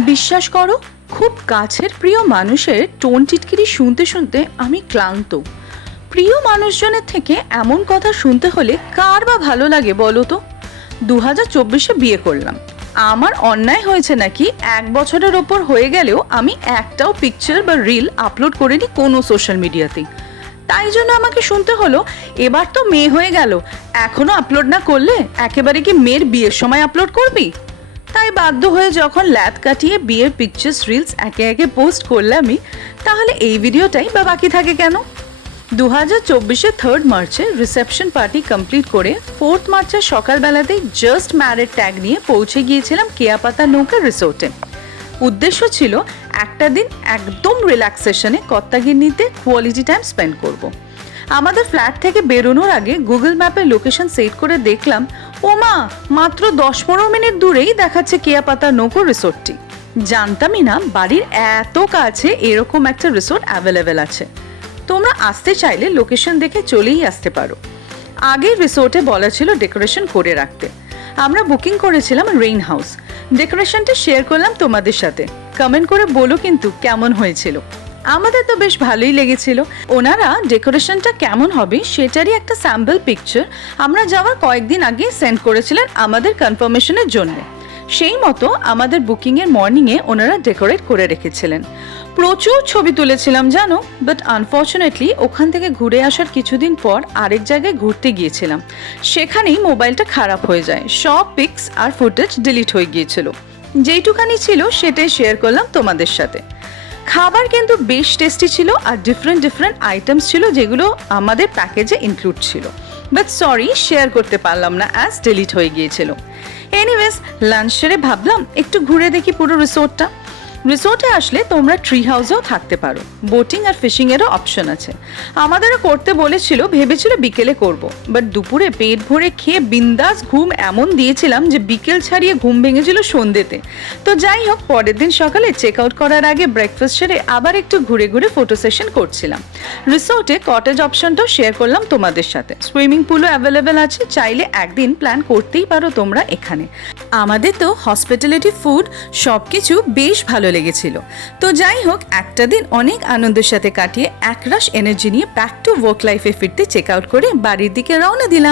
বিশ্বাস করো, খুব কাছের প্রিয় মানুষের টোন টিটকিরি শুনতে শুনতে আমি ক্লান্ত। প্রিয় মানুষজনের থেকে এমন কথা শুনতে হলে কার বা ভালো লাগে বলো তো। 2024-এ বিয়ে করলাম। আমার অন্যায় হয়েছে নাকি 1 বছরের ওপর হয়ে গেলেও আমি একটাও পিকচার বা রিল আপলোড করিনি কোনো সোশ্যাল মিডিয়াতেই। তাই জন্য আমাকে শুনতে হলো এবার তো মেয়ে হয়ে গেল, এখনো আপলোড না করলে একেবারে কি মেয়ের বিয়ের সময় আপলোড করবি? তাই বাধ্য হয়ে যখন ল্যাদ কাটিয়ে বিয়ের পিকচার্স রিলস একে একে পোস্ট করলামই, তাহলে এই ভিডিওটাই বা বাকি থাকে কেন? 2024-এ 3rd মার্চে রিসেপশন পার্টি কমপ্লিট করে 4th মার্চের সকালবেলাতেই জাস্ট ম্যারেড ট্যাগ নিয়ে পৌঁছে গিয়েছিলাম কেয়াপাতা নৌকা রিসোর্টে। উদ্দেশ্য ছিল একটা দিন একদম রিল্যাক্সেশনে কর্তাগিন্নিতে কোয়ালিটি টাইম স্পেন্ড করব। আমাদের ফ্ল্যাট থেকে বেরোনোর আগে গুগল ম্যাপে লোকেশন সেট করে দেখলাম, ওমা, মাত্র 10-15 মিনিট দূরেই দেখাচ্ছে কেয়াপাতা নৌকো রিসোর্টটি। জানতামই না বাড়ির এত কাছে এরকম একটা রিসোর্ট অ্যাভেলেবেল আছে। তোমরা আসতে চাইলে লোকেশন দেখে চলেই আসতে পারো। আগে রিসোর্টে বলা ছিল ডেকোরেশন করে রাখতে। আমরা বুকিং করেছিলাম রেইন হাউস। ডেকোরেশনটা শেয়ার করলাম তোমাদের সাথে। কমেন্ট করে বলো কিন্তু কেমন হয়েছিল। আমাদের তো বেশ ভালোই লেগেছিল। ওনারা ডেকোরেশনটা কেমন হবে সেটারই একটা স্যাম্পল পিকচার আমরা যাওয়ার কয়েকদিন আগে সেন্ড করেছিলেন আমাদের কনফার্মেশনের জন্য। সেই মতো আমাদের বুকিংয়ের মর্নিংয়ে ওনারা ডেকোরেট করে রেখেছিলেন। প্রচুর ছবি তুলেছিলাম জানো, বাট আনফর্চুনেটলি ওখান থেকে ঘুরে আসার কিছুদিন পর আরেক জায়গায় ঘুরতে গিয়েছিলাম। সেখানেই মোবাইলটা খারাপ হয়ে যায়, সব পিকস আর ফুটেজ ডিলিট হয়ে গিয়েছিল। যেইটুখানি ছিল সেটাই শেয়ার করলাম তোমাদের সাথে। খাবার কিন্তু বেশ টেস্টি ছিল আর ডিফারেন্ট আইটেমস ছিল যেগুলো আমাদের প্যাকেজে ইনক্লুড ছিল, বাট সরি শেয়ার করতে পারলাম না অ্যাজ ডিলিট হয়ে গিয়েছিল। এনিওয়েজ, লাঞ্চ সেরে ভাবলাম একটু ঘুরে দেখি পুরো রিসোর্টটা। রিসোর্টে আসলে তোমরা ট্রি হাউসেও থাকতে পারো, বোটিং আর ফিশিংয়েরও অপশন আছে। আমাদেরও করতে বলেছিল, ভেবেছিল বিকেলে করব, বাট দুপুরে পেট ভরে খেয়ে বিন্দাস ঘুম এমন দিয়েছিলাম যে বিকেল ছাড়িয়ে ঘুম ভেঙেছিল সন্ধ্যেতে। তো যাই হোক, পরের দিন সকালে চেক আউট করার আগে ব্রেকফাস্ট সেরে আবার একটু ঘুরে ঘুরে ফটো সেশন করছিলাম। রিসোর্টে কটেজ অপশনটাও শেয়ার করলাম তোমাদের সাথে। সুইমিং পুলও অ্যাভেলেবেল আছে, চাইলে একদিন প্ল্যান করতেই পারো তোমরা এখানে। আমাদের তো হসপিটালিটি, ফুড সব কিছু বেশ ভালো লেগেছিল। তো যাই হোক, একটা দিন অনেক আনন্দের সাথে কাটিয়ে একরাশ এনার্জি নিয়ে ব্যাক টু ওয়ার্ক লাইফে ফিরতে চেক আউট করে বাড়ির দিকে রওনা দিলাম।